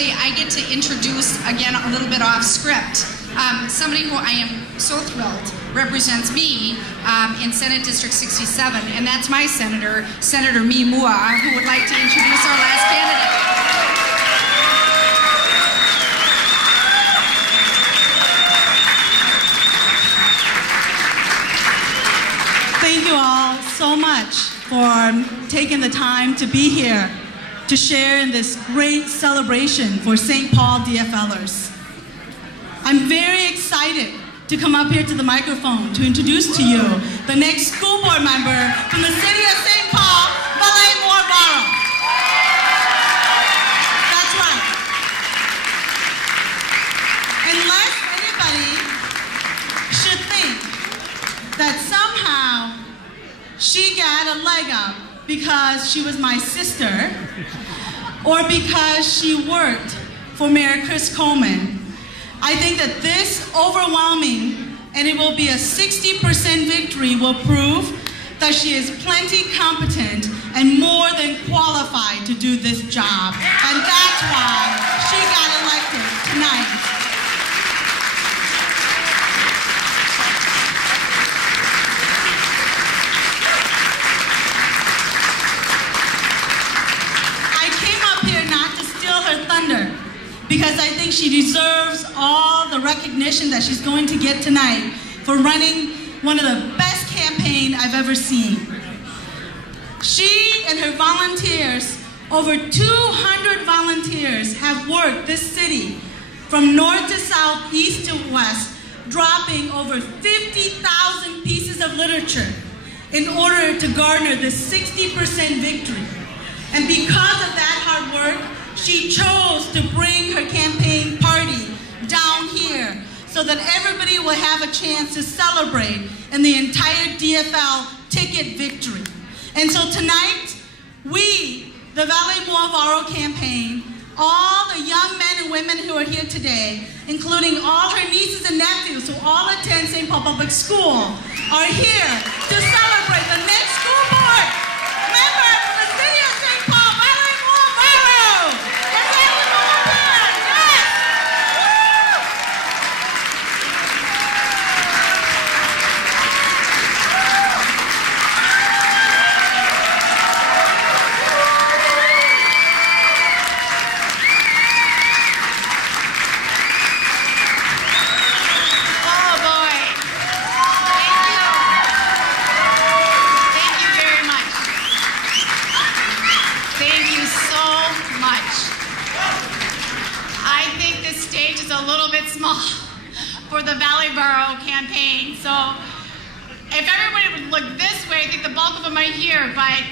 actually, I get to introduce, again, a little bit off script, somebody who I am so thrilled represents me in Senate District 67, and that's my senator, Senator Mimua, who would like to introduce our last candidate. Thank you all so much for taking the time to be here to share in this great celebration for St. Paul DFLers. I'm very excited to come up here to the microphone to introduce to you the next school board member from the city of St. Paul, VallayVaro. That's right. Unless anybody should think that somehow she got a leg up because she was my sister or because she worked for Mayor Chris Coleman, I think that this overwhelming, and it will be a 60% victory, will prove that she is plenty competent and more than qualified to do this job. And that's why she got elected tonight. I came up here not to steal her thunder, because I think she deserves all the recognition that she's going to get tonight for running one of the best campaigns I've ever seen. She and her volunteers, over 200 volunteers, have worked this city from north to south, east to west, dropping over 50,000 pieces of literature in order to garner this 60% victory. And because of that hard work, she chose to bring her campaign party down here so that everybody will have a chance to celebrate in the entire DFL ticket victory. And so tonight, we, the VallayVaro campaign, all the young men and women who are here today, including all her nieces and nephews who all attend St. Paul Public School, are here to celebrate the next school board member from the city of St. Paul, VallayVaro. For the VallayVaro campaign. So if everybody would look this way, I think the bulk of them are here, but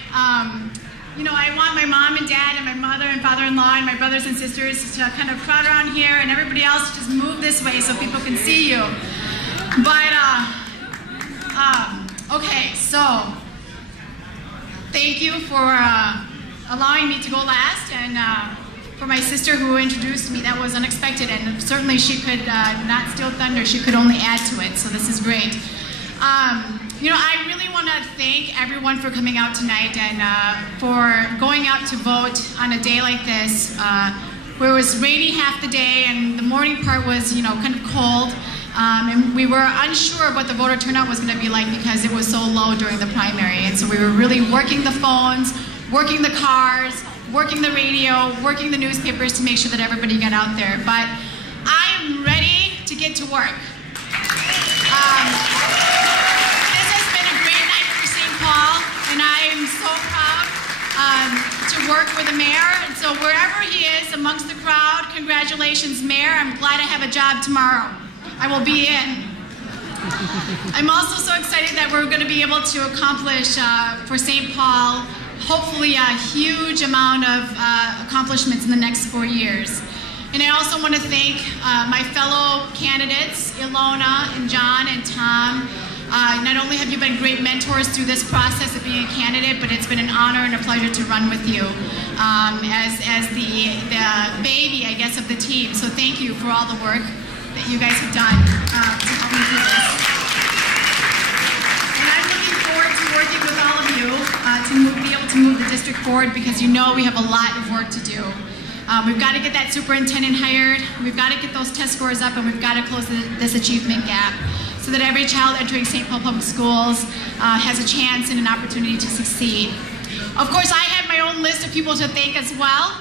you know, I want my mom and dad and my mother and father-in-law and my brothers and sisters to kind of crowd around here, and everybody else to just move this way so people can see you. But okay, so thank you for allowing me to go last, and for my sister who introduced me. That was unexpected, and certainly she could not steal thunder, she could only add to it, so this is great. You know, I really want to thank everyone for coming out tonight and for going out to vote on a day like this, where it was rainy half the day and the morning part was, you know, kind of cold, and we were unsure of what the voter turnout was going to be like because it was so low during the primary, and so we were really working the phones, working the cars, working the radio, working the newspapers to make sure that everybody got out there. But I am ready to get to work. This has been a great night for St. Paul, and I am so proud to work with the mayor. And so wherever he is amongst the crowd, congratulations, Mayor. I'm glad I have a job tomorrow. I will be in. I'm also so excited that we're going to be able to accomplish for St. Paul hopefully a huge amount of accomplishments in the next 4 years. And I also want to thank my fellow candidates, Ilona and John and Tom. Not only have you been great mentors through this process of being a candidate, but it's been an honor and a pleasure to run with you as the baby, I guess, of the team. So thank you for all the work that you guys have done to help me do this. Working with all of you to be able to move the district forward, because you know we have a lot of work to do. We've got to get that superintendent hired, we've got to get those test scores up, and we've got to close this achievement gap so that every child entering St. Paul Public Schools has a chance and an opportunity to succeed. Of course, I have my own list of people to thank as well.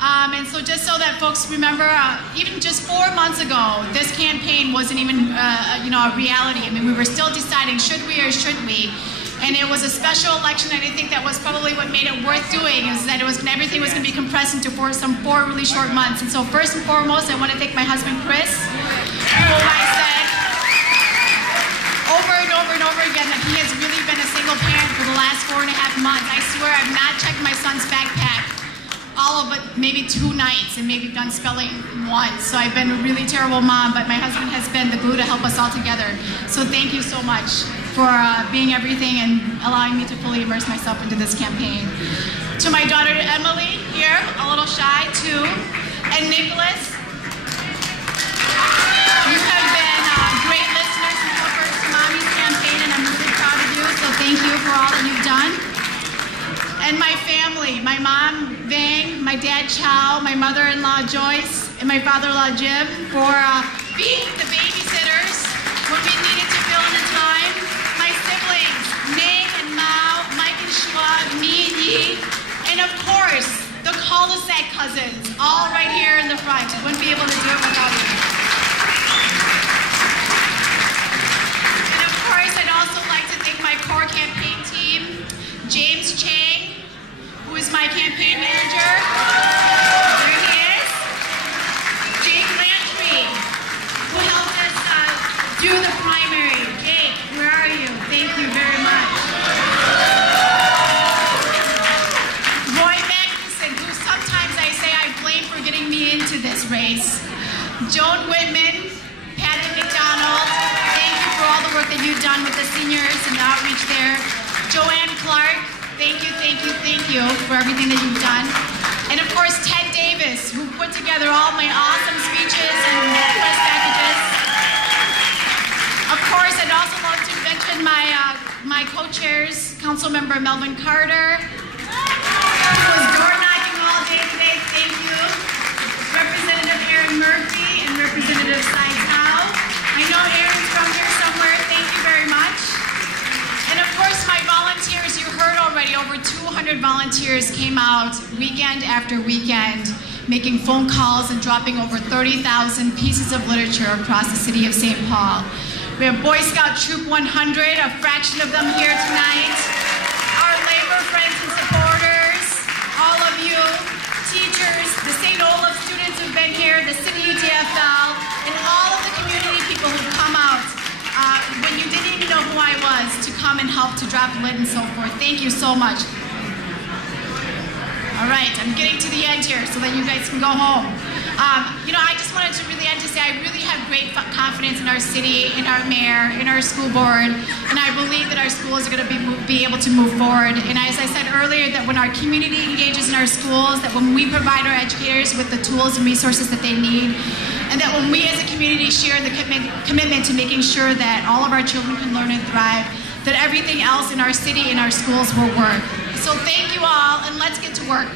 And so just so that folks remember, even just 4 months ago, this campaign wasn't even a reality. I mean, we were still deciding, should we or shouldn't we? And it was a special election, and I think that was probably what made it worth doing, is that everything was going to be compressed into four really short months. And so first and foremost, I want to thank my husband, Chris, who I said over and over and over again that he has really been a single parent for the last 4.5 months. I swear I've not checked my son's backpack all of it, maybe 2 nights, and maybe done spelling once. So I've been a really terrible mom, but my husband has been the glue to help us all together. So thank you so much for being everything and allowing me to fully immerse myself into this campaign. To my daughter Emily here, a little shy too, and Nicholas, you have been great listeners and helpers to Mommy's campaign, and I'm really proud of you, so thank you for all that you've done. And my family, my mom, Vang, my dad, Chow, my mother-in-law, Joyce, and my father-in-law, Jim, for being the babysitters when we needed to fill in the time. My siblings, Ning and Mao, Mike and Shua, me and Yi, and of course, the cul-de-sac cousins, all right here in the front. Wouldn't be able to do it without you. And of course, I'd also like to thank my core campaign team, James Chang, who is my campaign manager. There he is. Jake Lantry, who helped us do the primary. Jake, where are you? Thank you very much. Roy Magnuson, who sometimes I say I blame for getting me into this race. Joan Whitman, Patty McDonald, thank you for all the work that you've done with the seniors and the outreach there. Joanne Clark, thank you for everything that you've done. And of course, Ted Davis, who put together all my awesome speeches and press packages. Of course, I'd also like to mention my co-chairs, Councilmember Melvin Carter, who was door knocking all day today, thank you. Representative Aaron Murphy and Representative Sai Tao. I know Aaron's from here somewhere, thank you very much. And of course, my volunteers, you heard already, over 200 volunteers came out weekend after weekend, making phone calls and dropping over 30,000 pieces of literature across the city of St. Paul. We have Boy Scout Troop 100, a fraction of them here tonight. Our labor friends and supporters, all of you, teachers, the St. Olaf students who've been here, the city UTFL, and all of the community people who've come out when you didn't even know who I was, to come and help to drop the lid and so forth. Thank you so much. All right, I'm getting to the end here so that you guys can go home. I just wanted to really end to say I really have great confidence in our city, in our mayor, in our school board, and I believe that our schools are going to be able to move forward. And as I said earlier, that when our community engages in our schools, that when we provide our educators with the tools and resources that they need, and that when we as a community share the commitment to making sure that all of our children can learn and thrive, that everything else in our city and our schools will work. So thank you all, and let's get to work.